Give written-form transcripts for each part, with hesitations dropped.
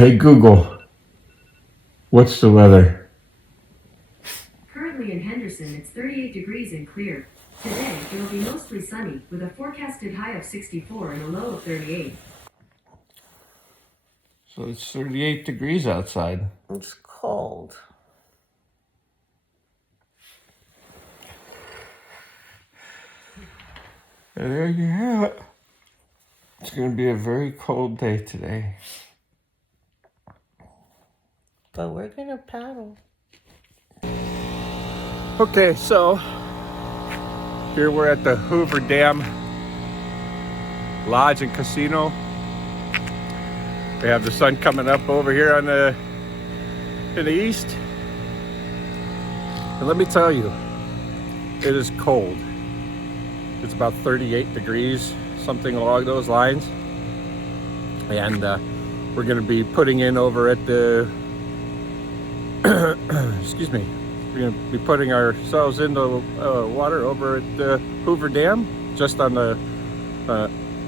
Hey Google, what's the weather? Currently in Henderson, it's 38 degrees and clear. Today, it will be mostly sunny, with a forecasted high of 64 and a low of 38. So it's 38 degrees outside. It's cold. And there you have it. It's going to be a very cold day today. But we're gonna paddle. Okay, so here we're at the Hoover Dam Lodge and Casino. We have the sun coming up over here on in the east. And let me tell you, it is cold. It's about 38 degrees, something along those lines. And we're gonna be putting in over at the, excuse me, we're gonna be putting ourselves into water over at the Hoover Dam, just on the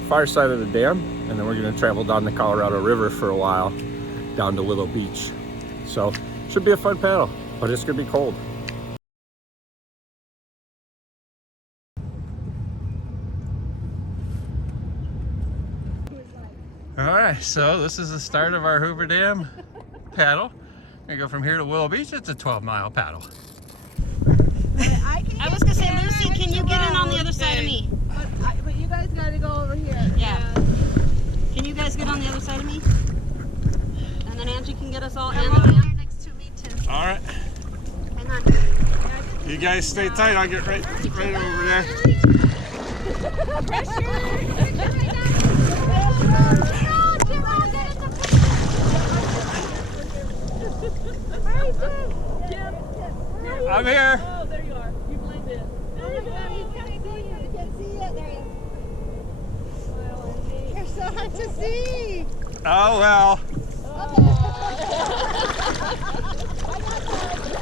far side of the dam. And then we're gonna travel down the Colorado River for a while, down to Willow Beach. So, should be a fun paddle, but it's gonna be cold. All right, so this is the start of our Hoover Dam paddle. We're gonna go from here to Willow Beach. It's a 12-mile paddle. I was gonna say, Lucy, can you get in on the other side of me? But you guys gotta go over here. Yeah. Can you guys get on the other side of me? And then Angie can get us all in. You're next to me too. All right, Hang on. you guys stay tight. I'll get right over there. I'm here. Oh, there you are. You blend in. Oh my God, you can't see it. There you go. You're so hard to see. Oh well.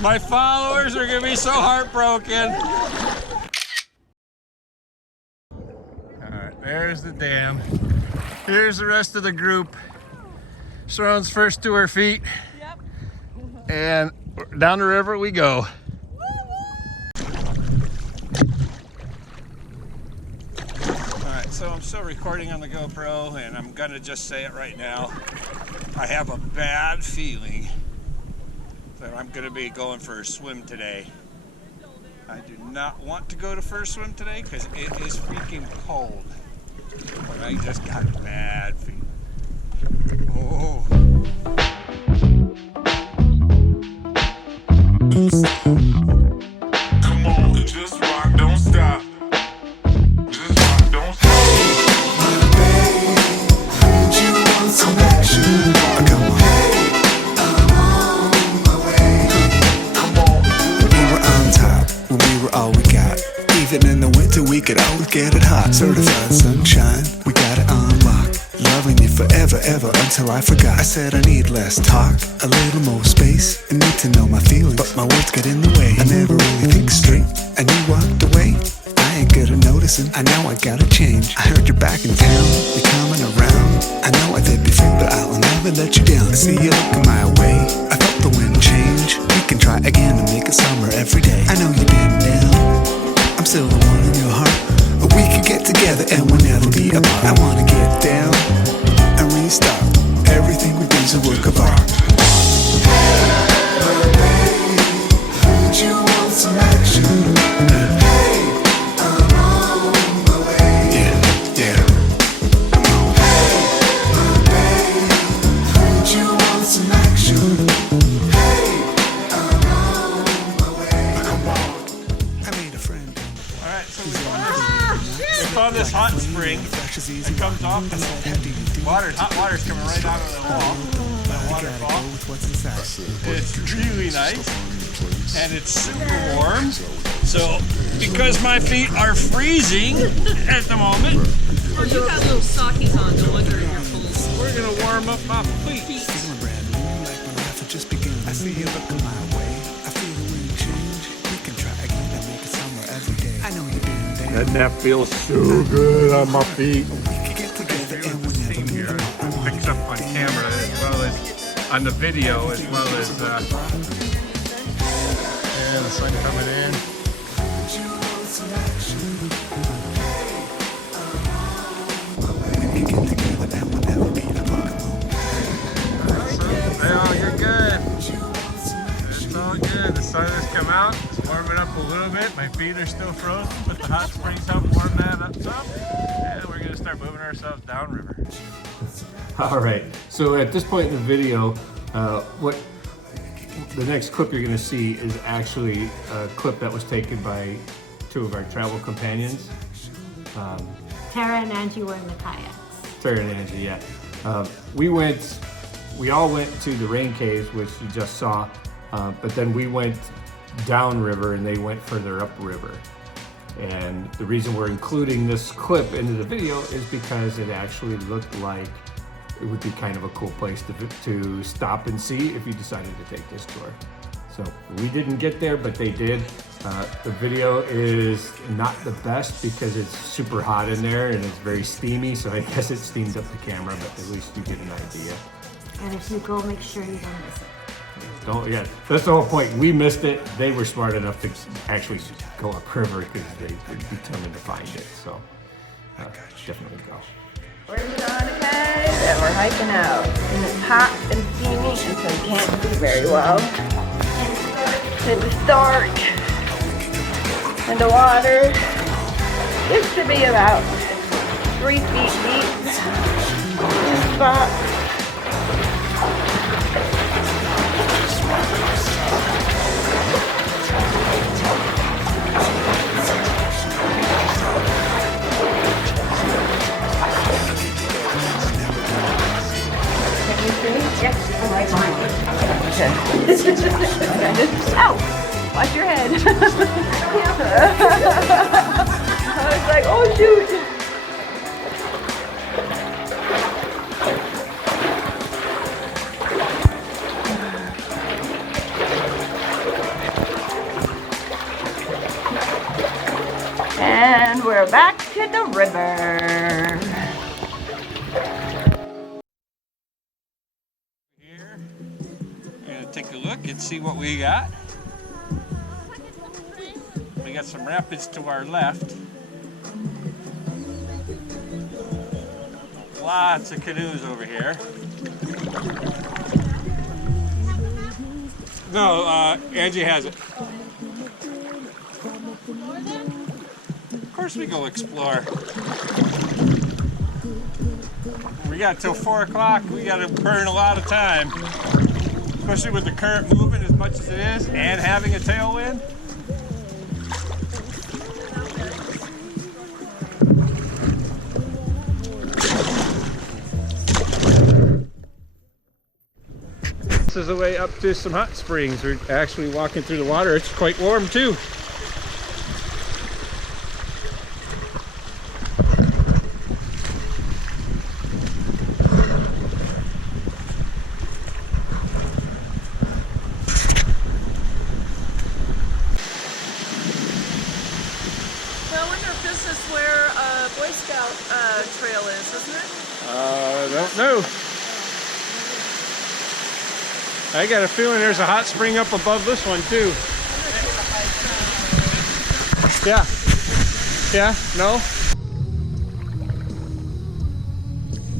My followers are gonna be so heartbroken. All right, there's the dam. Here's the rest of the group. Sharon's first to her feet. Yep. And down the river we go. Alright, so I'm still recording on the GoPro, and I'm gonna just say it right now. I have a bad feeling that I'm gonna be going for a swim today. I do not want to go to first swim today because it is freaking cold. But I just got a bad feeling. Oh. Come on, just rock, don't stop. Just rock, don't stop. You want some action? Come on. I'm on my way. Come on. We were on top when we were all we got. Even in the winter, we could always get it hot. Certified sunshine, we got it on lock. Loving you forever, ever, until I forgot. I said I need less talk, a little more space. I need to know my feelings, but my words get in the way. I never really think straight, and you walked away. I ain't good at noticing, I know I gotta change. I heard you're back in town, you're coming around. I know I did before, but I'll never let you down. I see you looking my way, I felt the wind change. We can try again and make it summer every day. I know you've been down, I'm still the one in your heart. But we could get together and we'll never be apart. I wanna get down and restart. Everything we do's a work of art. Hey, babe, heard you want some action. Hey, I'm on my way. Yeah, yeah. Hey, babe, heard you want some action. Hey, I'm on my way. Come on, I made a friend. All right, so we found this hot spring. It comes off the water. Hot water's coming right out of the wall. That waterfall. It's really nice, and it's super warm. So, because my feet are freezing at the moment, Oh, you got little stockies on, no wonder you're cold. we're gonna warm up my feet. Feeling brand new, like my life had just begun. I see you looking my way. I feel the wind change. We can try again and make it summer every day. I know you've been there. Doesn't that feel so good on my feet? We could get together and we'll never be Here, apart. I picked up on camera as well as on the video as well as and the sun coming in. Oh, you're good. It's all good. The sun has come out. It's warming up a little bit. My feet are still frozen, but the hot springs help warm that up some. And we're gonna start moving ourselves downriver. All right. So at this point in the video, what the next clip you're going to see is actually a clip that was taken by two of our travel companions. Tara and Angie were in the kayaks. Tara and Angie, yeah. We all went to the rain caves, which you just saw, but then we went downriver and they went further upriver. And the reason we're including this clip into the video is because it actually looked like it would be kind of a cool place to stop and see if you decided to take this tour. So we didn't get there, but they did. The video is not the best because it's super hot in there and it's very steamy, so I guess it steamed up the camera, but at least you get an idea. And if you go, make sure you don't miss it. Yeah, that's the whole point. We missed it. They were smart enough to actually go upriver because they were determined to find it. So definitely go. We're in the cave and we're hiking out. And it's hot and steamy and so you can't see very well. It was dark. And the water used to be about 3 feet deep in this spot. Yes, I like mine. Okay. Ow! Watch your head. I was like, oh shoot! And we're back to the river. Take a look and see what we got. We got some rapids to our left. Lots of canoes over here. No, Angie has it. Of course we go explore. We got till 4 o'clock. We got to burn a lot of time. Especially with the current moving as much as it is and having a tailwind. This is the way up to some hot springs. We're actually walking through the water. It's quite warm too. Boy Scout trail is, isn't it? I don't know. I got a feeling there's a hot spring up above this one too. Yeah. Yeah, no?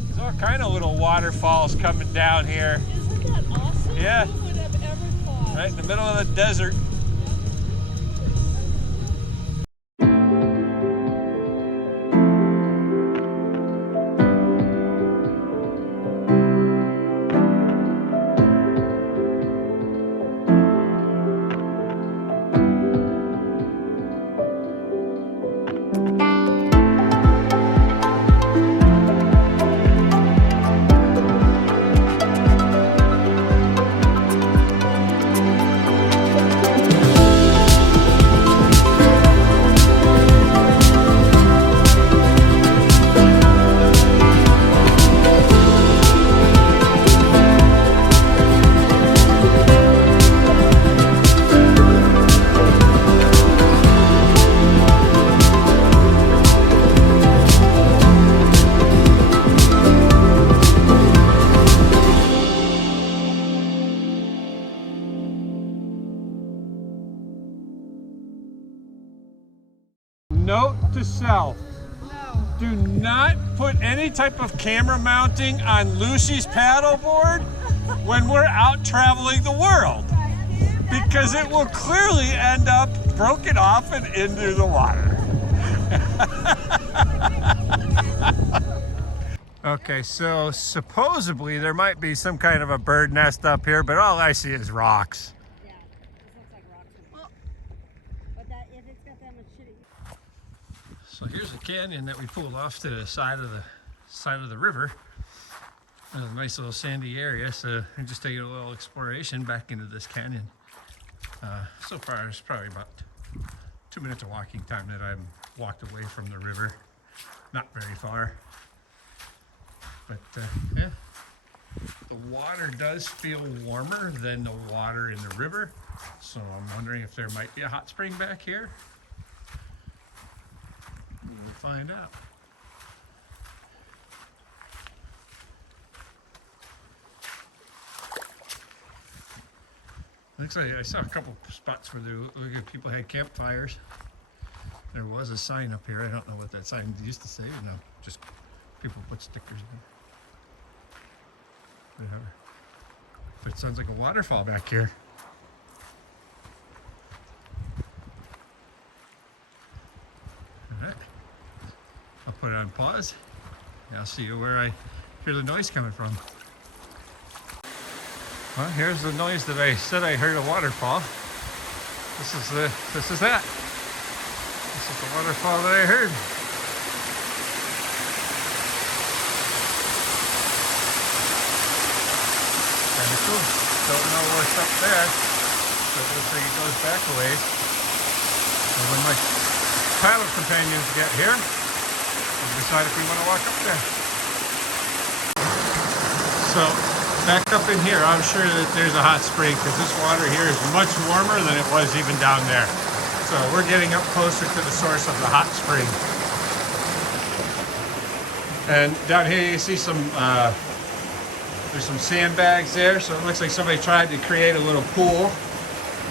There's all kind of little waterfalls coming down here. Isn't that awesome? Yeah. Who would have ever thought? Right in the middle of the desert. note to self. Do not put any type of camera mounting on Lucy's paddleboard when we're out traveling the world, because it will clearly end up broken off and into the water. Okay, so supposedly there might be some kind of a bird nest up here, but all I see is rocks. Yeah, this looks like rocks. But that, if it's got that much shit. So here's a canyon that we pulled off to the side of the river. There's a nice little sandy area, so I'm just taking a little exploration back into this canyon. So far, it's probably about 2 minutes of walking time that I've walked away from the river. Not very far. But yeah, the water does feel warmer than the water in the river. So I'm wondering if there might be a hot spring back here. We'll find out. Looks like I saw a couple spots where people had campfires. There was a sign up here. I don't know what that sign used to say. No, just people put stickers in. Whatever. But it sounds like a waterfall back here. All right. I'll put it on pause. I'll see you where I hear the noise coming from. Well, here's the noise that I said I heard a waterfall. This is that. This is the waterfall that I heard. Kind of cool. Don't know what's up there, but it looks like it goes back a ways. So when my paddle companions get here, we'll decide if we want to walk up there. So back up in here, I'm sure that there's a hot spring because this water here is much warmer than it was even down there. So we're getting up closer to the source of the hot spring. And down here you see some, there's some sandbags there. So it looks like somebody tried to create a little pool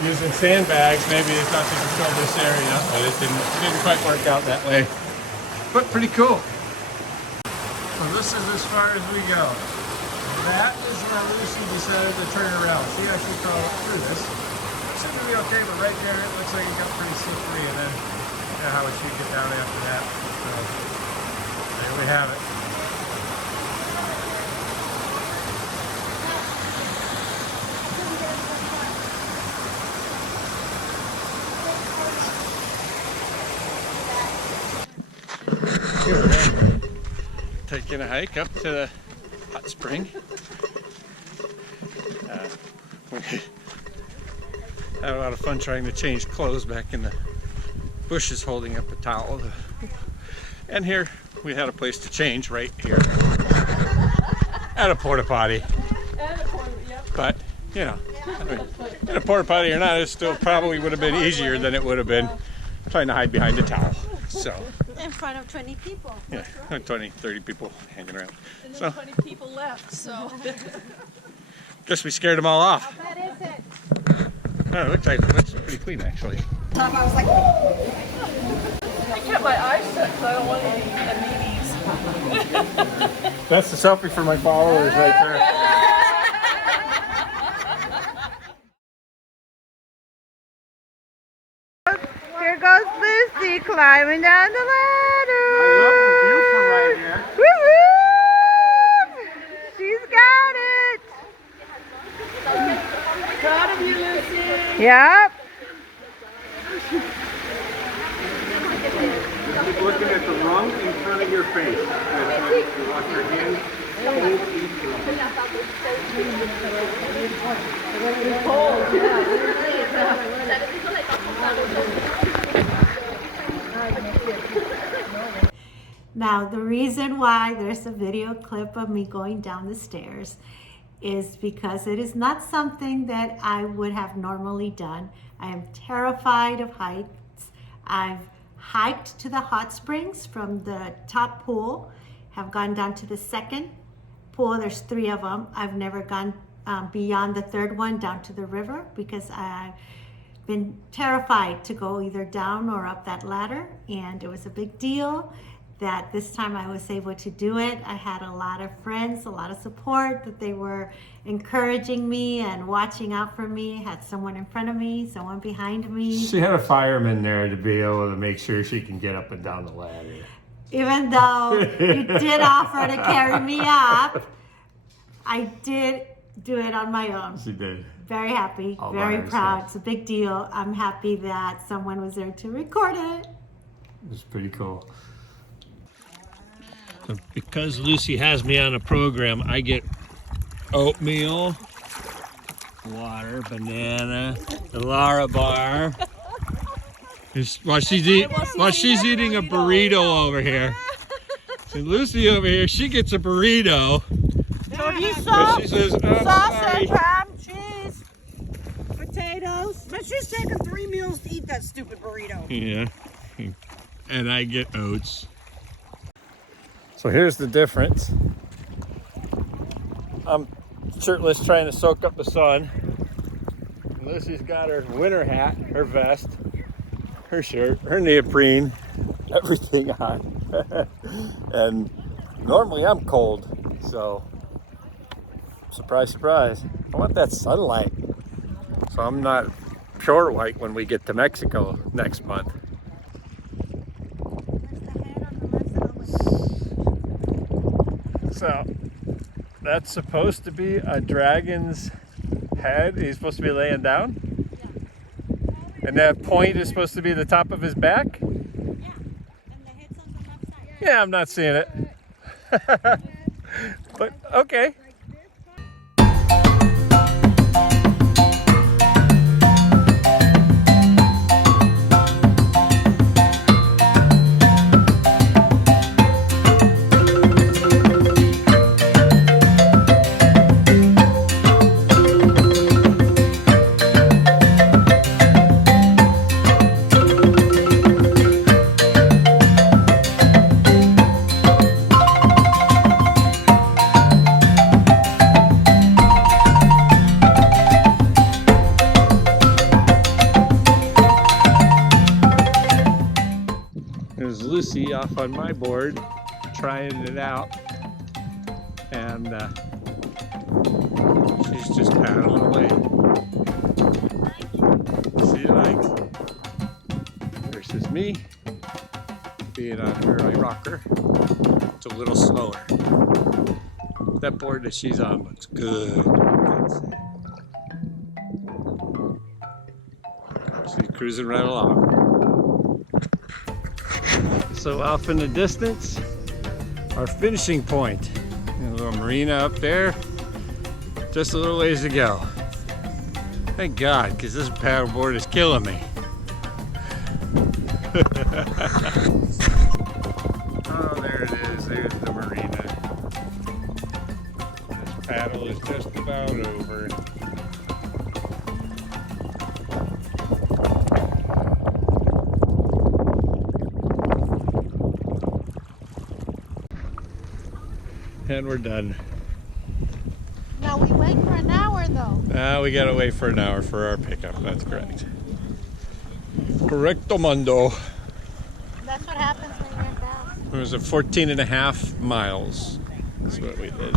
using sandbags. Maybe they thought they could fill this area, but it didn't quite work out that way. But pretty cool. So this is as far as we go. That is where Lucy decided to turn around. She actually crawled up through this. Seemed to be okay, but right there it looks like it got pretty slippery, and then you know how it should get down after that. So there we have it. Here we are, taking a hike up to the hot spring. We had a lot of fun trying to change clothes back in the bushes holding up a towel. And here we had a place to change right here at a porta potty. But you know, I mean, in a porta potty or not, it still probably would have been easier than it would have been trying to hide behind a towel. So In front of 20 people. yeah, 20, 30 people hanging around. And So then 20 people left, so. guess we scared them all off. How bad is it? Oh, it looks pretty clean actually. I kept my eyes shut because I don't want any meanies. That's the selfie for my followers right there. Here goes Lucy climbing down the ladder. I love the view from right here. Woo-hoo! She's got it. Proud of you, Lucy. Yep. Keep looking at the rung in front of your face. You wash your hands. Now, the reason why there's a video clip of me going down the stairs is because it is not something that I would have normally done. I am terrified of heights. I've hiked to the hot springs from the top pool, have gone down to the second pool. There's 3 of them. I've never gone beyond the third one down to the river because I've been terrified to go either down or up that ladder, and it was a big deal that this time I was able to do it. I had a lot of friends, a lot of support, that they were encouraging me and watching out for me. I had someone in front of me, someone behind me. She had a fireman there to be able to make sure she can get up and down the ladder. Even though you did offer to carry me up, I did do it on my own. She did. Very happy, All by very herself. proud. It's a big deal. I'm happy that someone was there to record it. It was pretty cool. So because Lucy has me on a program, I get oatmeal, water, banana, the Lara bar. While she's eating a burrito over here. And Lucy over here, she gets a burrito. But she says, "I'm sorry." ham, cheese, potatoes. But she's taking 3 meals to eat that stupid burrito. Yeah. And I get oats. So here's the difference. I'm shirtless trying to soak up the sun. And Lucy's got her winter hat, her vest, her shirt, her neoprene, everything on. And normally I'm cold, so surprise, surprise. I want that sunlight, so I'm not pure white when we get to Mexico next month. So that's supposed to be a dragon's head. He's supposed to be laying down? Yeah. And that point is supposed to be the top of his back? Yeah. And the head's on the left side. Yeah, I'm not seeing it. But okay. There's Lucy off on my board trying it out, and she's just paddling away. See you like versus me being on her rocker. It's a little slower. That board that she's on looks good. She's cruising right along. So off in the distance, our finishing point. A little marina up there. Just a little ways to go. Thank God, because this paddleboard is killing me. Oh, there it is. There's the marina. This paddle is just about over. And we're done. Now we wait for an hour though. We gotta wait for an hour for our pickup. That's correct. Correcto mundo. That's what happens when you're down. It was a 14 and a half miles. That's what we did.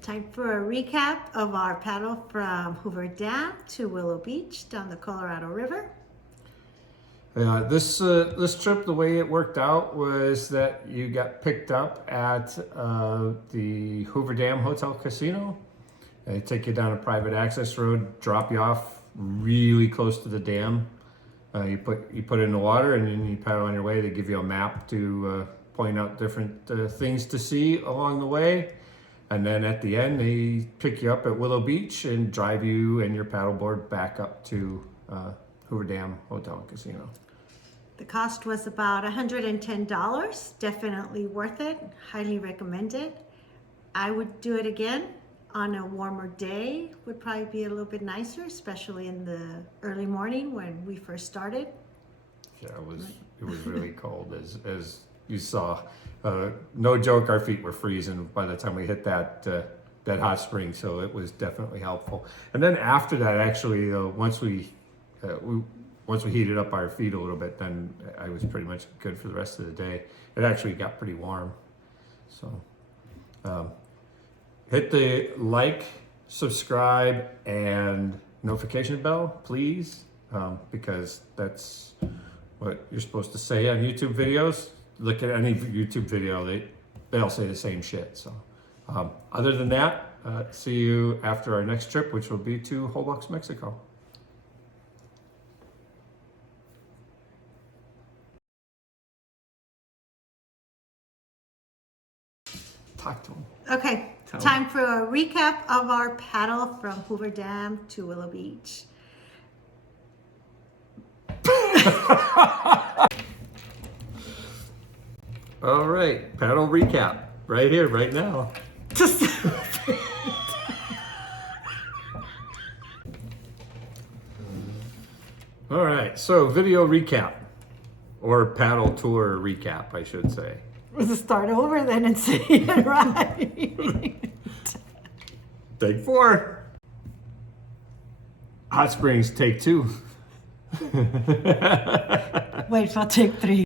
Time for a recap of our paddle from Hoover Dam to Willow Beach down the Colorado River. This trip, the way it worked out was that you got picked up at the Hoover Dam Hotel Casino. They take you down a private access road, drop you off really close to the dam. You put it in the water, and then you paddle on your way. They give you a map to point out different things to see along the way. And then at the end, they pick you up at Willow Beach and drive you and your paddleboard back up to Hoover Dam Hotel and Casino. The cost was about $110. Definitely worth it. Highly recommended. I would do it again on a warmer day. Would probably be a little bit nicer, especially in the early morning when we first started. Yeah, it was really cold. As you saw. No joke, our feet were freezing by the time we hit that hot spring, so it was definitely helpful. And then after that, actually, once we heated up our feet a little bit, then I was pretty much good for the rest of the day. It actually got pretty warm. So hit the like, subscribe, and notification bell, please, because that's what you're supposed to say on YouTube videos. Look at any YouTube video, they all say the same shit. So other than that, see you after our next trip, which will be to Holbox, Mexico. Talk to him. Okay, time for a recap of our paddle from Hoover Dam to Willow Beach. All right, paddle recap right here, right now. All right, so video recap, or paddle tour recap, I should say. Let's start over then and say it right. Take 4. Hot Springs, take 2. Wait, I'll take 3.